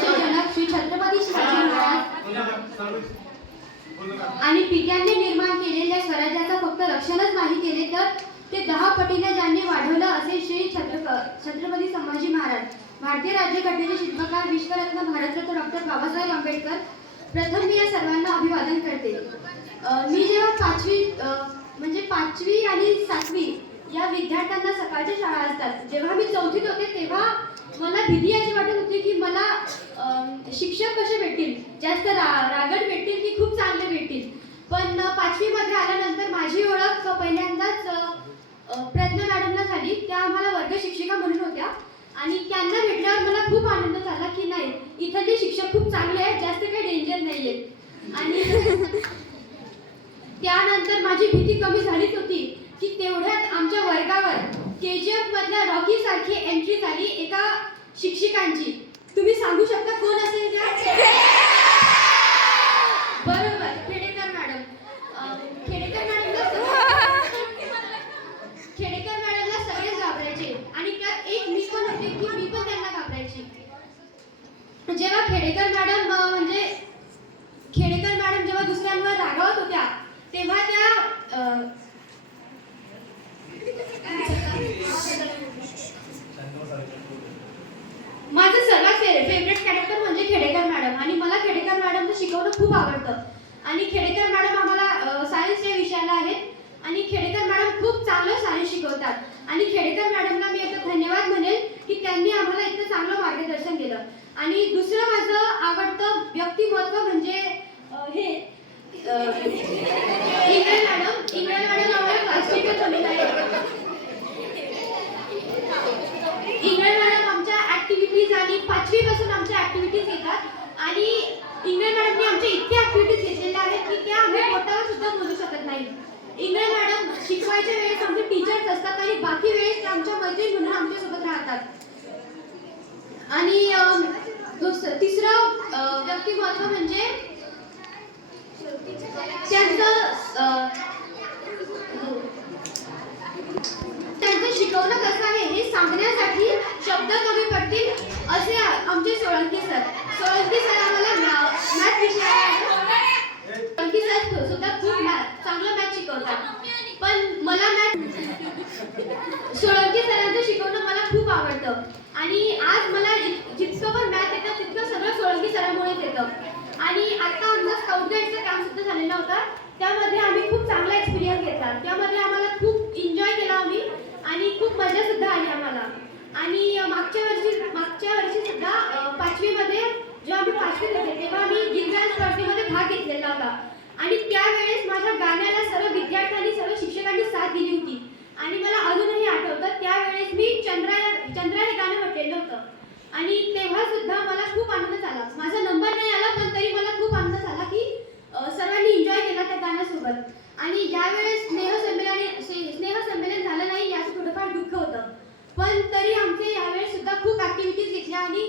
स्वराज्याचे जनक श्री छत्रपती शिवाजी महाराज आणि पित्यांनी निर्माण केलेल्या स्वराज्याचं फक्त रक्षणच नाही केले तर ते 10 पटीने ज्यांनी वाढवलं असे श्री छत्रपती संभाजी महाराज, भारतीय राज्यघटनेचे शिल्पकार, विश्वरत्न भारतरत्न डॉक्टर बाबासाहेब आंबेडकर. प्रथम मी या सर्वांना अभिवादन करते. मी जेव्हा पाचवी आणि 7वी या विद्यार्थ्यांना सकाळच्या शाळा असतात, जेव्हा मी 4थीत होते तेव्हा मला भीती अशी वाटत होती की मला शिक्षक कसे भेटतील, जास्त रागड भेटतील की खूप चांगले भेटतील. पण 5वी मध्ये आल्यानंतर माझी ओळख पहिल्यांदाच प्रज्ञा मॅडमला झाली. त्या आम्हाला वर्ग शिक्षिका म्हणून होत्या आणि त्यांना भेटल्यावर मला खूप आनंद झाला की नाही, इथले शिक्षक खूप चांगले आहेत, जास्त काही डेंजर नाही आहेत. आणि त्यानंतर माझी भीती कमी झालीच होती की तेवढ्यात आमच्या वर्गावर KGF मधल्या रॉकी सारखी एंट्री झाली एका शिक्षिकांची. तुम्ही सांगू शकता कोण असेल त्या? बरोबर, खेडेकर मॅडम. खेडेकर मॅडमला सगळेच घाबरायचे आणि त्यात एक मी पण होते की मी पण त्यांना घाबरायची. जेव्हा खेडेकर मॅडम जेव्हा दुसऱ्यांवर रागावत होत्या तेव्हा त्या माझं सर्वात फेवरेट कॅरेक्टर म्हणजे खेडेकर मॅडम आणि मला खेडेकर मॅडमचं शिकवणं खूप आवडतं. आणि खेडेकर मॅडम आम्हाला सायन्स या विषयाला आहेत आणि खेडेकर मॅडम खूप चांगलं सायन्स शिकवतात. आणि खेडेकर मॅडमला मी आता धन्यवाद म्हणेल की त्यांनी आम्हाला इतकं चांगलं मार्गदर्शन केलं. आणि दुसरं माझं आवडतं व्यक्तिमत्व म्हणजे हे इंगळे मॅडम आम्हाला क्लास टीचर बनवलं आहे. इंगळे मॅडम आमच्या ऍक्टिव्हिटीज आणि 5वी पासून आमच्या ऍक्टिव्हिटीज येतात आणि इंगळे मॅडमने आमच्या इतक्या ऍक्टिव्हिटीज घेतलेल्या आहेत की त्या आम्ही बोटावर सुद्धा बोलू शकत नाही. इंगळे मॅडम शिकवायच्या वेळेस आमचे टीचर्स असतात आणि बाकी वेळेस त्या आमच्या मैत्रीण म्हणून आमच्यासोबत राहतात. आणि तिसरं व्यक्तिमत्व म्हणजे त्यांचं शिकवणं कसं आहे हे सांगण्यासाठी शब्द कमी पडतील असे आमचे सोळंकी सर आम्हाला मॅथ विषय सुद्धा खूप चांगलं मॅथ शिकवतात. पण मला सोळंकी सरांचं शिकवणं मला खूप आवडतं आणि आज मला जितकं पण मॅथ येतं तितकं सगळं सोळंकी सरांमुळेच येतं. आणि आता आमचा स्काउट गाईडचा कॅम्प सुद्धा झालेला होता, त्यामध्ये आम्ही खूप चांगला एक्सपिरियन्स घेतला. त्यामध्ये आम्हाला खूप एन्जॉय केला आम्ही आणि खूप मजा सुद्धा आली आम्हाला. आणि मागच्या वर्षी सुद्धा 5वी मध्ये जेव्हा आम्ही 5वीत होते तेव्हा आम्ही जिल्हा स्पर्धेमध्ये भाग घेतलेला होता आणि त्यावेळेस माझ्या गाण्याला सर्व विद्यार्थ्यांनी सर्व शिक्षकांनी साथ दिली होती. आणि मला अजूनही आठवतं त्यावेळेस मी चंद्रा हे गाणं म्हटलेलं होतं आणि तेव्हा सुद्धा मला खूप आनंद झाला. माझा नंबर नाही आला पण तरी मला खूप आनंद झाला की सर्वांनी एन्जॉय केला त्या गाण्यासोबत. आणि यावेळेस स्नेह संमेलन झालं नाही याचं थोडंफार दुःख होतं, पण तरी आमचे यावेळेस सुद्धा खूप ऍक्टिव्हिटीज घेतल्या आणि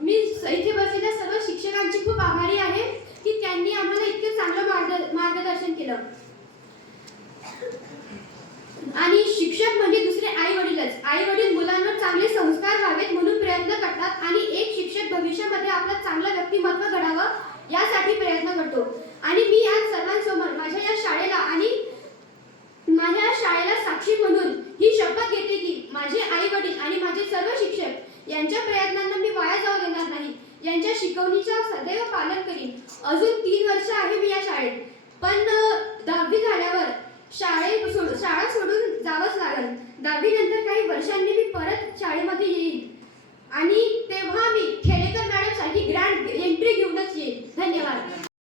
मी इथे बसलेल्या सर्व शिक्षकांची खूप आभारी आहे की त्यांनी आम्हाला इतकं चांगलं मार्गदर्शन केलं. आणि शिक्षक म्हणजे दुसरे आई वडील मुलांवर चांगले संस्कार व्हावेत म्हणून प्रयत्न करतात आणि एक शिक्षक भविष्यामध्ये आपलं चांगलं व्यक्तिमत्व घडावं यासाठी प्रयत्न करतो. आणि मी आज सर्वांसमोर माझ्या या शाळेला साक्षी म्हणून ही शपथ घेते की माझे आई वडील आणि माझे सर्व शिक्षक यांच्या प्रयत्नांना मी वाया जाऊ देणार नाही. यांच्या शिकवणीचं सदैव पालन करीन. अजून 3 वर्ष आहे मी या शाळेत, पण 10वी झाल्यावर शाळा सोडून जावंच लागेल. 10वी नंतर काही वर्षांनी मी परत शाळेमध्ये येईल.